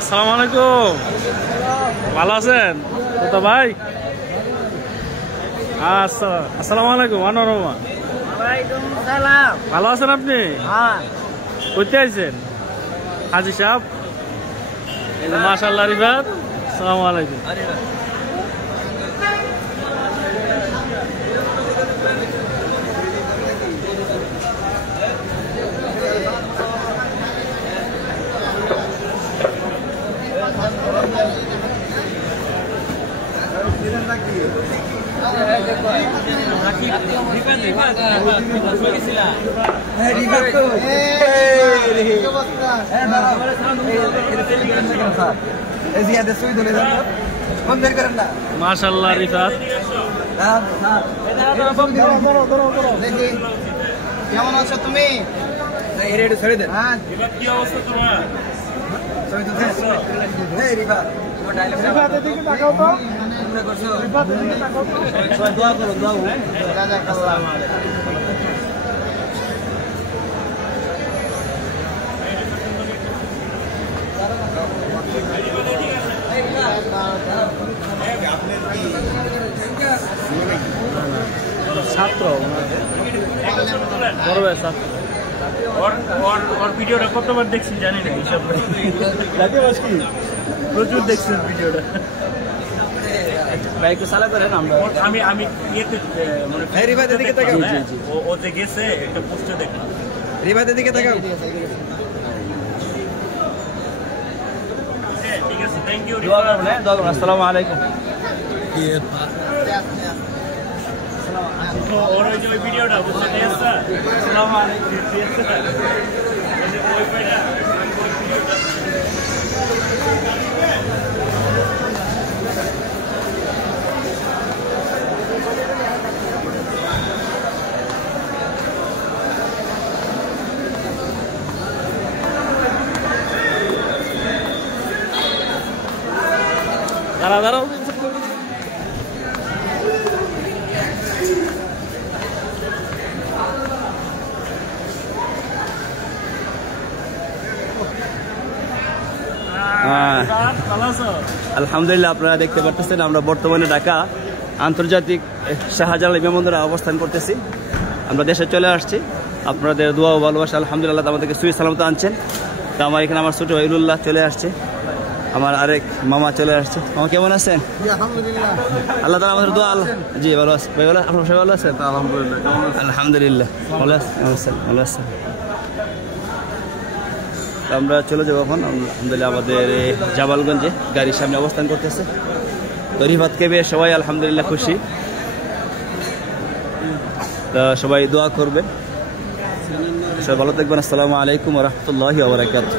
আসসালামু আলাইকুম, ভালো আছেন তো ভাই? আচ্ছা, আসসালামু আলাইকুম। আনোয়ার, ভালো আছেন আপনি? করতে আইছেন হাজি সাহেব? মাশাআল্লাহ রিফাত, আসসালামু আলাইকুম। মাশাআল্লাহ রিফাত, কেমন আছো তুমি? ছেড়ে দেন। কি অবস্থা তোমার? ছাত্র বড় ভাই ছাত্র। ওর ভিডিওটা কতবার দেখছি জানি না, হিসাব প্রচুর দেখছি ভিডিওটা। ভাই একটু সালা করেন। আমি ইয়েতে মানে রিভাতের দিকে তাকাও। ও যে গেছে একটা পোস্টে দেখলাম। রিভাতের দিকে তাকাও। ঠিক আছে, থ্যাংক ইউ। দোয়া করবেন, দোয়া করবেন। আসসালামু আলাইকুম। ওর ওই যে ওই ভিডিওটা বুঝতে পেরেছ? আসসালামু আলাইকুম। দাঁড়াও আলহামদুলিল্লাহ, আপনারা দেখতে পারতেছেন আমরা বর্তমানে ঢাকা আন্তর্জাতিক শাহজালাল বিমানবন্দরে অবস্থান করতেছি। আমরা দেশে চলে আসছি। আপনাদের দোয়া ও ভালোবাসা আলহামদুলিল্লাহ আমাদেরকে সুই সালামত আনছেন। তো আমার এখানে আমার ছোট ওয়াইলুল্লাহ চলে আসছে, আমার আরেক মামা চলে আসছে। মামা কেমন আছেন? আল্লাহ তাআলা আমাদের দোয়া। জি ভালো আছে ভাই। আপনার সবাই ভালো আছেন? আলহামদুলিল্লাহ ভালো আছেন। ভালো আছেন। আমরা চলে যাবো এখন আলহামদুলিল্লাহ আমাদের জামালগঞ্জে গাড়ির সামনে অবস্থান করতেছে। তো রিফাতকে পেয়ে সবাই আলহামদুলিল্লাহ খুশি। তা সবাই দোয়া করবেন, সবাই ভালো থাকবেন। আসসালামু আলাইকুম ওয়া রাহমাতুল্লাহি ওয়া বারাকাতুহু।